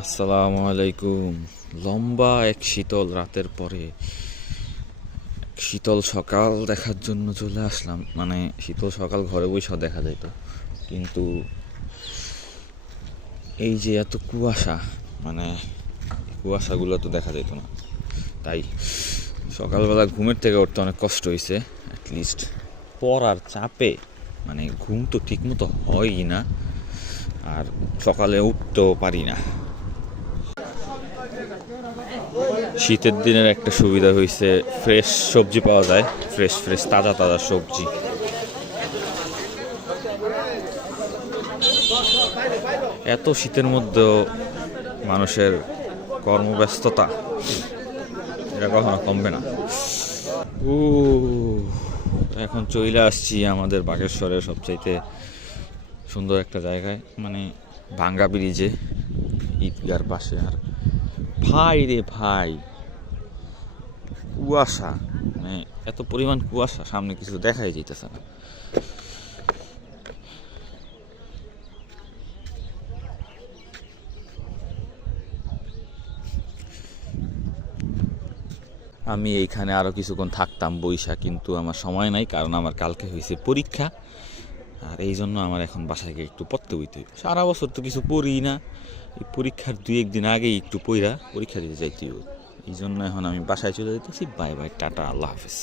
আসসালামু আলাইকুম। লম্বা এক শীতল রাতের পরে শীতল সকাল দেখার জন্য চলে আসলাম। মানে শীতল সকাল ঘরে বসেও দেখা যেত, কিন্তু এই যে এত কুয়াশা, মানে কুয়াশাগুলো তো দেখা যেত না। তাই সকালবেলা ঘুমের থেকে উঠতে অনেক কষ্ট হয়েছে। অ্যাটলিস্ট পড়ার চাপে মানে ঘুম তো ঠিকমতো হয়ই না, আর সকালে উঠতেও পারি না। শীতের দিনের একটা সুবিধা হয়েছে, ফ্রেশ সবজি পাওয়া যায়, ফ্রেশ ফ্রেশ তাজা তাজা সবজি। এত শীতের মধ্যেও মানুষের কর্মব্যস্ততা এটা কখনো কমবে না। ও, এখন চলে আসছি আমাদের বাগেশ্বরের সবচাইতে সুন্দর একটা জায়গায়, মানে ভাঙ্গা ব্রিজে, ঈদগার পাশে। আর ভাই রে ভাই, কুয়াশা, মানে এত পরিমাণ কুয়াশা, সামনে কিছু দেখাই যাইতেছে না। আমি এইখানে আরও কিছুক্ষণ থাকতাম বৈশা, কিন্তু আমার সময় নাই, কারণ আমার কালকে হয়েছে পরীক্ষা। আর এই জন্য আমার এখন বাসায় গিয়ে একটু পড়তে বইতে হবে। সারা বছর তো কিছু পড়ি না, এই পরীক্ষার 2-1 দিন আগেই একটু পড়া পরীক্ষা দিতে যাইতে হবে। এই জন্য এখন আমি বাসায় চলে যেতেছি। বাই বাই, টাটা, আল্লাহ হাফেজ।